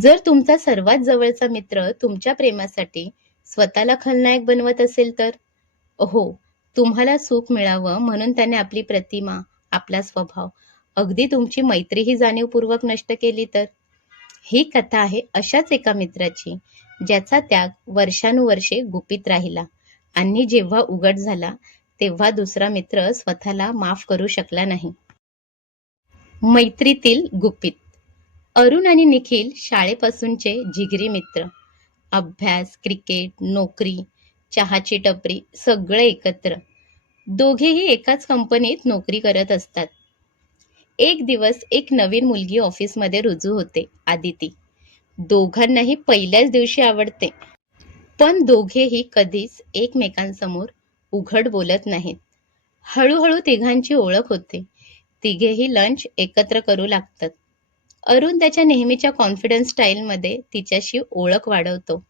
जर तुमचा सर्वात जवळचा मित्र तुमच्या प्रेमासाठी स्वतःला खलनायक बनवत असेल तर? हो, तुम्हाला सुख मिळावं म्हणून त्याने आपली प्रतिमा, आपला स्वभाव, अगदी तुमची मैत्रीही जाणीवपूर्वक नष्ट केली तर? ही कथा आहे अशाच एका मित्राची, ज्याचा त्याग वर्षानुवर्षे गुपित राहिला आणि जेव्हा उघड झाला, तेव्हा दुसरा मित्र स्वतःला माफ करू शकला नाही. मैत्रीतील गुपित. अरुण आणि निखिल शाळेपासूनचे जिगरी मित्र. अभ्यास, क्रिकेट, नोकरी, चहाची टपरी सगळे एकत्र. दोघेही एकाच कंपनीत नोकरी करत असतात. एक दिवस एक नवीन मुलगी ऑफिसमध्ये रुजू होते, आदिती. दोघांनाही पहिल्याच दिवशी आवडते. पण दोघेही कधीच एकमेकांसमोर उघड बोलत नाहीत. हळूहळू तिघांची ओळख होते. तिघेही लंच एकत्र करू लागतात. अरुण त्याच्या नेहमीच्या कॉन्फिडन्स स्टाईलमध्ये तिच्याशी ओळख वाढवतो.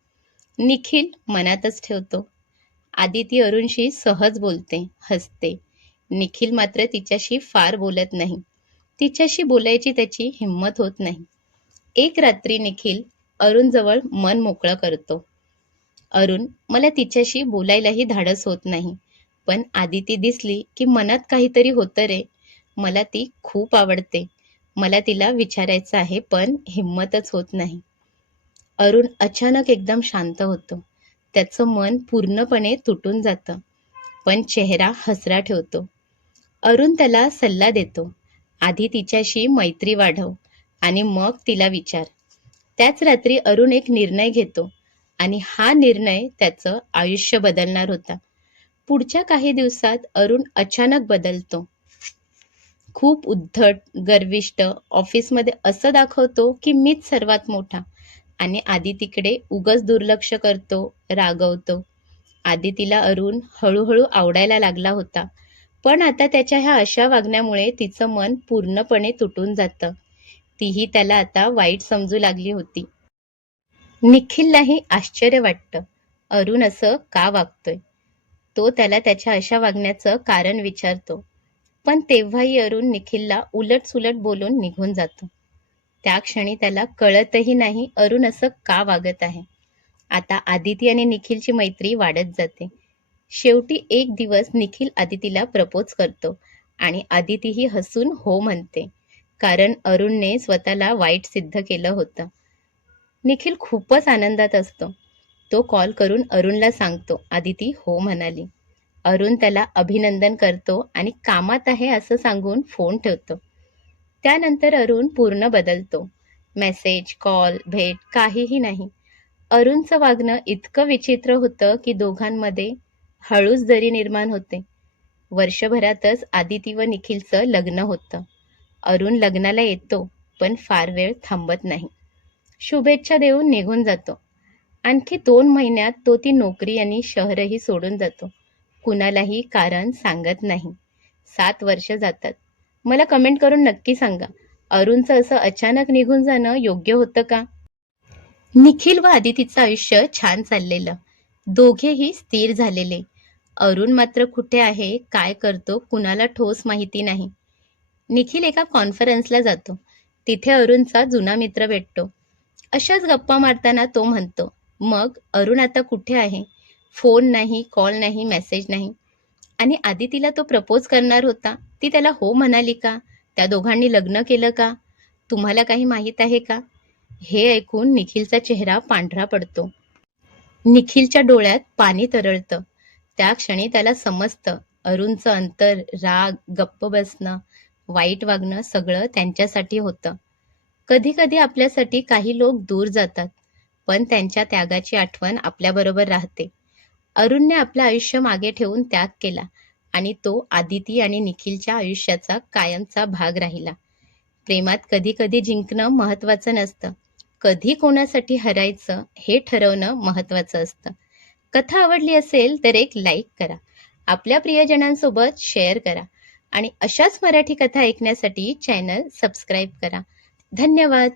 निखिल मनातच ठेवतो. आदिती अरुणशी सहज बोलते, हसते. निखिल मात्र तिच्याशी फार बोलत नाही. तिच्याशी बोलायची त्याची हिंमत होत नाही. एक रात्री निखिल अरुणजवळ मन मोकळं करतो. अरुण, मला तिच्याशी बोलायलाही धाडस होत नाही. पण आदिती दिसली की मनात काहीतरी होतं रे. मला ती खूप आवडते. मला तिला विचारायचं आहे पण हिंमतच होत नाही. अरुण अचानक एकदम शांत होतो. त्याचं मन पूर्णपणे तुटून जातं. पण चेहरा हसरा ठेवतो. अरुण त्याला सल्ला देतो. आधी तिच्याशी मैत्री वाढव आणि मग तिला विचार. त्याच रात्री अरुण एक निर्णय घेतो आणि हा निर्णय त्याचं आयुष्य बदलणार होता. पुढच्या काही दिवसात अरुण अचानक बदलतो. खूप उद्धट, गर्विष्ठ, ऑफिसमध्ये असं दाखवतो की मीच सर्वात मोठा आणि आदितीकडे उगाच दुर्लक्ष करतो, रागवतो. आदितीला अरुण हळूहळू आवडायला लागला होता. पण आता त्याच्या ह्या अशा वागण्यामुळे तिचं मन पूर्णपणे तुटून जातं. तीही त्याला आता वाईट समजू लागली होती. निखिललाही आश्चर्य वाटतं. अरुण असं का वागतोय? तो त्याला त्याच्या अशा वागण्याचं कारण विचारतो. पण तेव्हाही अरुण निखिलला उलट-सुलट बोलून निघून जातो. त्या क्षणी त्याला कळतही नाही अरुण असं का वागत आहे. आता आदिती आणि निखिलची मैत्री वाढत जाते. शेवटी एक दिवस निखिल आदितीला प्रपोज करतो आणि आदितीही हसून हो म्हणते. कारण अरुणने स्वतःला वाईट सिद्ध केलं होतं. निखिल खूपच आनंदात असतो. तो कॉल करून अरुणला सांगतो, आदिती हो म्हणाली. अरुण त्याला अभिनंदन करतो आणि कामात आहे असं सांगून फोन ठेवतो. त्यानंतर अरुण पूर्ण बदलतो. मेसेज, कॉल, भेट काहीही नाही. अरुणचं वागणं इतकं विचित्र होतं की दोघांमध्ये हळूच दरी निर्माण होते. वर्षभरातच आदिती व निखिलचं लग्न होतं. अरुण लग्नाला येतो, पण फार वेळ थांबत नाही. शुभेच्छा देऊन निघून जातो. आणखी 2 महिन्यात तो ती नोकरी आणि शहरही सोडून जातो. कुणालाही कारण सांगत नाही. 7 वर्ष जातात. मला कमेंट करून नक्की सांगा, अरुणचं असं अचानक निघून जाणं योग्य होतं का? निखिल व आदितीचं आयुष्य छान चाललेलं. दोघेही स्थिर झालेले. अरुण मात्र कुठे आहे, काय करतो, कुणाला ठोस माहिती नाही. निखिल एका कॉन्फरन्सला जातो. तिथे अरुणचा जुना मित्र भेटतो. अशाच गप्पा मारताना तो म्हणतो, मग अरुण आता कुठे आहे? फोन नाही, कॉल नाही, मेसेज नाही. आणि आदितीला तो प्रपोज करणार होता. ती त्याला हो म्हणाली का? त्या दोघांनी लग्न केलं का? तुम्हाला काही माहीत आहे का? हे ऐकून निखिलचा चेहरा पांढरा पडतो. निखिलच्या डोळ्यात पाणी तरळतं. त्या क्षणी त्याला समजतं, अरुणचं अंतर, राग, गप्प बसणं, वाईट वागणं सगळं त्यांच्यासाठी होतं. कधी-कधी आपल्यासाठी काही लोक दूर जातात, पण त्यांच्या त्यागाची आठवण आपल्याबरोबर राहते. अरुणने आपलं आयुष्य मागे ठेवून त्याग केला आणि तो आदिती आणि निखिलच्या आयुष्याचा कायमचा भाग राहिला. प्रेमात कधी-कधी जिंकणं महत्त्वाचं नसतं. कधी कोणासाठी हरायचं हे ठरवणं महत्त्वाचं असतं. कथा आवडली असेल तर एक लाईक करा. आपल्या प्रियजनांसोबत शेअर करा आणि अशाच मराठी कथा ऐकण्यासाठी चॅनल सबस्क्राईब करा. धन्यवाद.